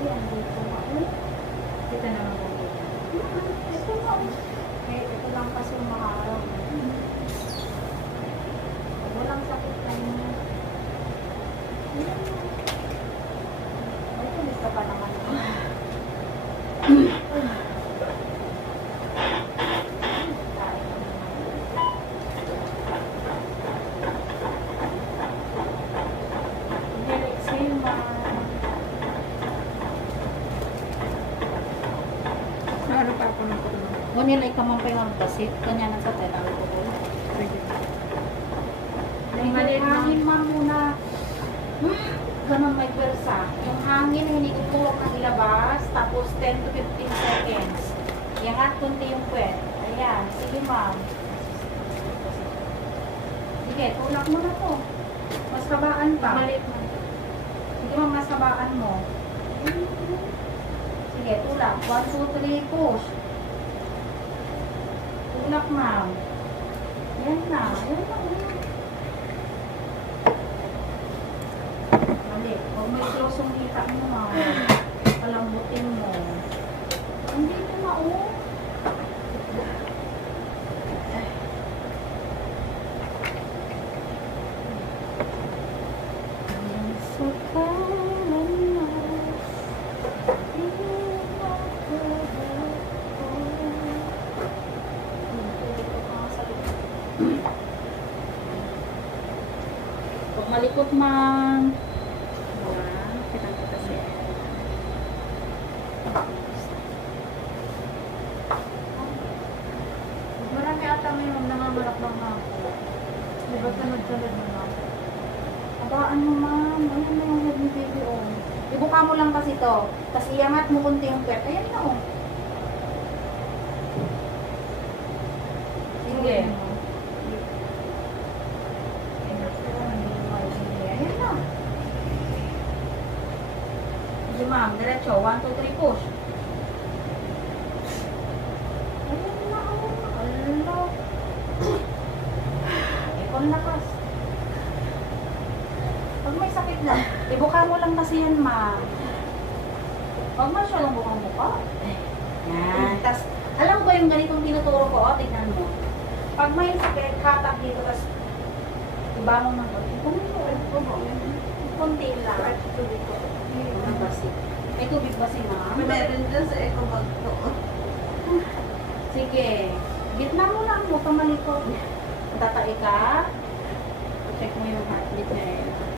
Yan, dito nga. Kita naman po dito. Ito nga. Ito lang kasi maaraw. Walang sakit na niya. Ito, lista pa naman. Ano pa ako ng tulong? O nila ikaman yung basit. Kanya na sa tela. Sige. Yung hangin man muna. Ganun may pwersa. Yung hangin, hindi tutulog ng ilabas. Tapos 10 to 15 seconds. Iangat kunti yung puwet. Ayan. Sige ma'am. Sige, tulak mo na to. Mas kabaan pa. Maliit na. Sige ma'am, mas kabaan mo. Sige, tulak. 1, 2, 3, push. Tulak ma'am. Yan na. Yan na. Mali. Huwag may close yung hita mo ma'am. Palambutin mo. Hindi ko na Huwag malikot ma'am. Kitang-kita siya. Marami ata may nangangarak lang na ako. Di ba sunod-sunod mo na? Abaan mo ma'am. Ayan na yung head ni baby oh. Ibuka mo lang kasi to. Tapos iangat mo kunti yung pet. Ayan na oh. Sige. Ayan na. Sige ma'am. Diretso. 1, 2, 3 push. Ayan na oh. Ala. Ipon lakas. Pag may sakit lang, ibuka mo lang kasi yan, ma'am. Huwag mo siya lang bukang buka. Yan. Tapos, alam mo ba yung ganitong tinuturo ko? O, tignan mo. Pag may sakit, hatak dito, tapos ibangon ng konti. Kunti lang. May basi. May tubig basi, ma'am. Meron dyan sa eco bag ko. Sige. Gitna mo lang, huwag kang malikot. Tatai ka. Check mo yung heartbeat niya eh.